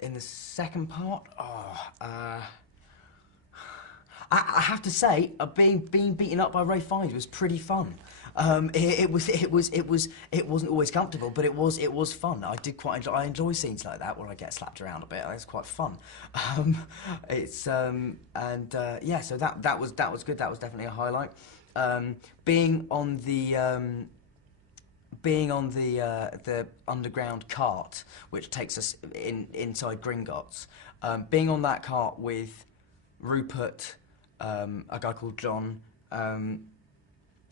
in the second part, I have to say, being beaten up by Ray Fiennes was pretty fun. It wasn't always comfortable, but it was fun. I enjoy scenes like that where I get slapped around a bit. It's quite fun. Yeah, so that was good. That was definitely a highlight. Being on the underground cart, which takes us inside Gringotts, being on that cart with Rupert, a guy called John,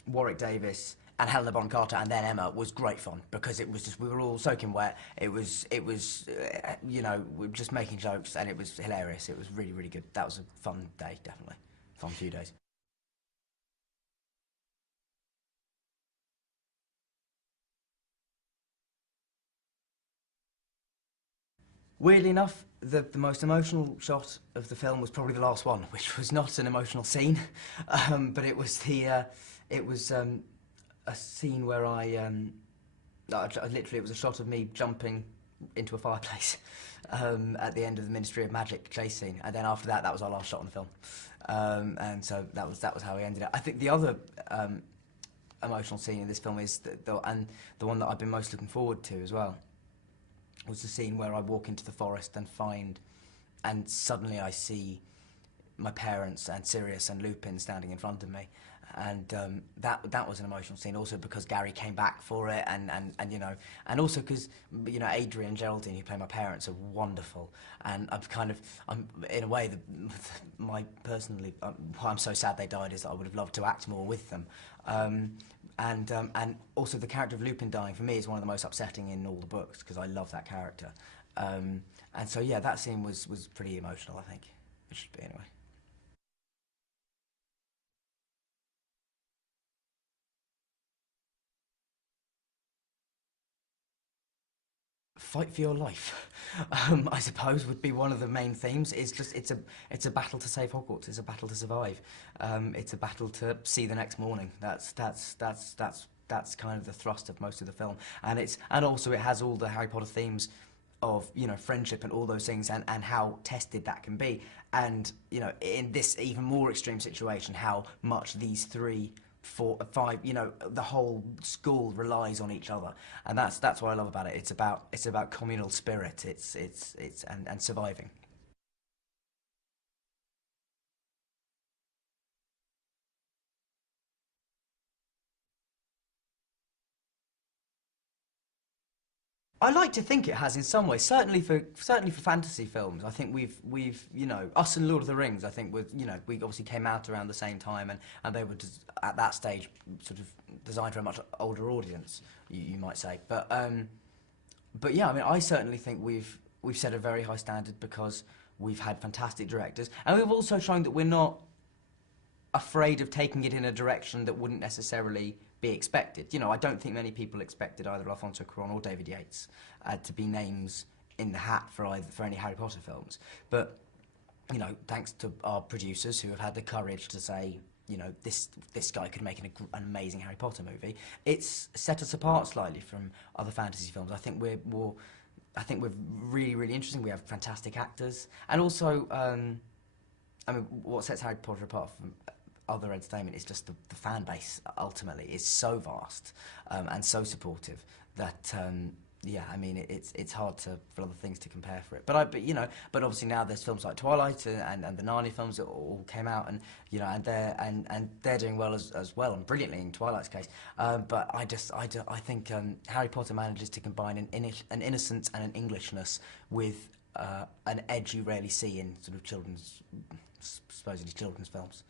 Warwick Davis, and Helena Bonham Carter, and then Emma, was great fun, because it was just, we were all soaking wet. It was you know, we were just making jokes, and it was hilarious. It was really, really good. That was a fun day, definitely. Fun few days. Weirdly enough, the most emotional shot of the film was probably the last one, which was not an emotional scene, but it was a scene where literally, it was a shot of me jumping into a fireplace at the end of the Ministry of Magic chase scene, and then after that, that was our last shot in the film, and so that was how we ended it. I think the other emotional scene in this film is the one that I've been most looking forward to as well, was the scene where I walk into the forest and suddenly I see my parents and Sirius and Lupin standing in front of me, and that was an emotional scene, also because Gary came back for it, and you know, and also because, you know, Adrian and Geraldine, who play my parents, are wonderful, and I'm in a way, personally, why I'm so sad they died is that I would have loved to act more with them. And also the character of Lupin dying, for me, is one of the most upsetting in all the books, because I love that character. And so, yeah, that scene was pretty emotional, I think. It should be, anyway. Fight for your life, I suppose, would be one of the main themes. It's a battle to save Hogwarts. It's a battle to survive. It's a battle to see the next morning. That's kind of the thrust of most of the film. And also it has all the Harry Potter themes of, you know, friendship and all those things, and how tested that can be. And, you know, in this even more extreme situation, how much these three, four, five, you know, the whole school relies on each other, and that's what I love about it. It's about communal spirit. And surviving. I like to think it has in some ways. Certainly for fantasy films, I think we've you know, us and Lord of the Rings. I think you know, we obviously came out around the same time, and they were at that stage sort of designed for a much older audience, you might say. But yeah, I mean, I certainly think we've set a very high standard, because we've had fantastic directors, and we've also shown that we're not afraid of taking it in a direction that wouldn't necessarily be expected. You know, I don't think many people expected either Alfonso Cuarón or David Yates to be names in the hat for any Harry Potter films. But, you know, thanks to our producers, who have had the courage to say, you know, this guy could make an amazing Harry Potter movie, it's set us apart slightly from other fantasy films. I think we're really, really interesting. We have fantastic actors, and also, I mean, what sets Harry Potter apart from other entertainment is just the fan base. Ultimately, is so vast, and so supportive that, yeah, I mean, it's hard for other things to compare for it. But you know, but obviously now there's films like Twilight and the Narnia films that all came out, and you know, and they're doing well as well, and brilliantly in Twilight's case. But I think Harry Potter manages to combine an innocence and an Englishness with an edge you rarely see in sort of supposedly children's films.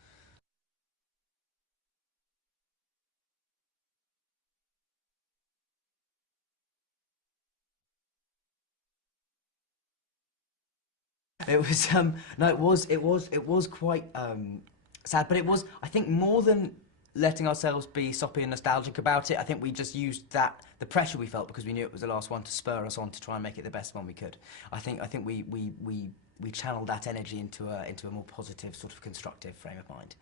It was no, it was quite sad, but it was, I think, more than letting ourselves be soppy and nostalgic about it. I think we just used the pressure we felt, because we knew it was the last one, to spur us on to try and make it the best one we could. I think we channeled that energy into a more positive, sort of constructive frame of mind.